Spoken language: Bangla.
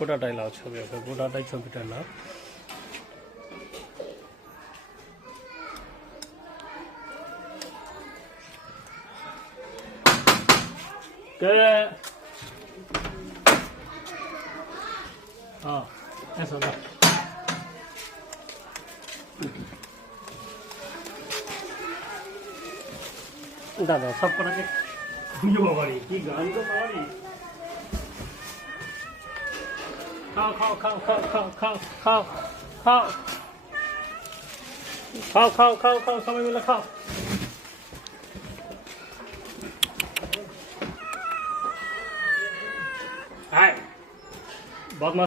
গোটাটাই লাও ছবি, ওকে গোটাটাই ছবিটা লাও। এসো না দাদা, সব কটাকে খুঁজে পারি, কি গান তো পারি। খাও খাও খাও খাও খাও খাও খাও খাও খাও খাও খাও খাও সবাই মিলে খাও। বদমাশ।